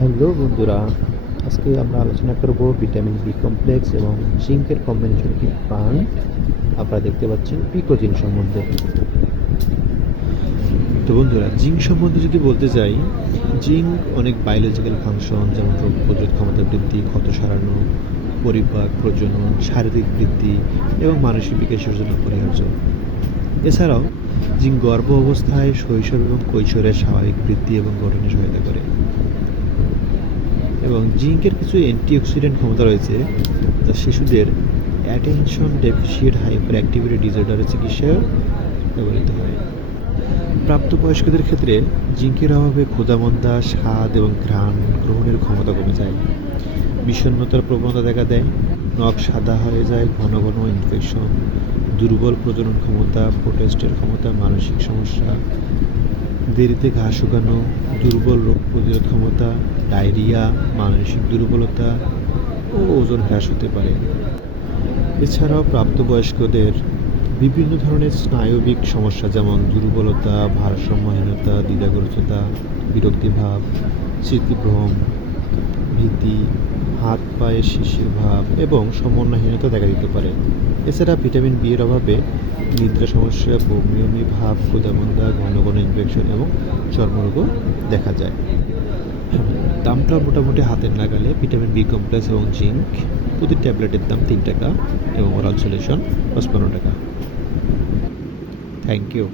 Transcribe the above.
Hello বন্ধুরা, আজকে আমরা আলোচনা করব ভিটামিন বি কমপ্লেক্স এবং জিঙ্কের কম্বিনেশন কি পান। আপনারা দেখতে পাচ্ছেন পিকোজিন সম্বন্ধে। তো বন্ধুরা, জিঙ্ক সম্বন্ধে যদি বলতে চাই, জিঙ্ক অনেক বায়োলজিক্যাল ফাংশন যেমন রোগ প্রতিরোধ ক্ষমতা বৃদ্ধি, ক্ষত সারানো, পরিপাক, প্রজনন, শারীরিক বৃদ্ধি এবং মানসিক বিকাশের জন্য অপরিহার্য। এছাড়াও জিঙ্ক গর্ভ অবস্থায় শৈশব এবং কৈশোরের স্বাভাবিক বৃদ্ধি এবং গঠনে সহায়তা করে। এবং জিঙ্কের কিছু অ্যান্টিঅক্সিডেন্ট ক্ষমতা রয়েছে যা শিশুদের অ্যাটেনশন ডেফিসিয়েন্ট হাইপার অ্যাক্টিভিটি ডিসঅর্ডারের চিকিৎসায় ব্যবহৃত হয়। প্রাপ্তবয়স্কদের ক্ষেত্রে জিঙ্কের অভাবে ক্ষুধামন্দা, স্বাদ এবং ঘ্রাণ গ্রহণের ক্ষমতা কমে যায়, বিষণ্ণতার প্রবণতা দেখা দেয়, নখ সাদা হয়ে যায়, ঘন ঘন ইনফেকশন, দুর্বল প্রজনন ক্ষমতা, প্রোটেস্টের ক্ষমতা, মানসিক সমস্যা, দেরিতে ঘা শুকানো, দুর্বল রোগ প্রতিরোধ ক্ষমতা, ডায়রিয়া, মানসিক দুর্বলতা ও ওজন হ্রাস হতে পারে। এছাড়াও প্রাপ্তবয়স্কদের বিভিন্ন ধরনের স্নায়বিক সমস্যা যেমন দুর্বলতা, ভারসাম্যহীনতা, দ্বিধাগ্রস্ততা, বিরক্তিভাব, স্মৃতিভ্রম, ভীতি, হাত পায়ে শিশির ভাব এবং সমন্বয়হীনতা দেখা দিতে পারে। এছাড়া ভিটামিন বি এর অভাবে নিদ্রা সমস্যা, বমি ভাব, ক্ষুধামন্দা, ঘন ঘন ইনফেকশন এবং চর্মরোগও দেখা যায়। দামটা মোটামুটি হাতের নাগালে। ভিটামিন বি কমপ্লেক্স এবং জিঙ্ক প্রতি ট্যাবলেটের দাম 3 টাকা এবং ওরাল সলিউশন 55 টাকা। Thank you.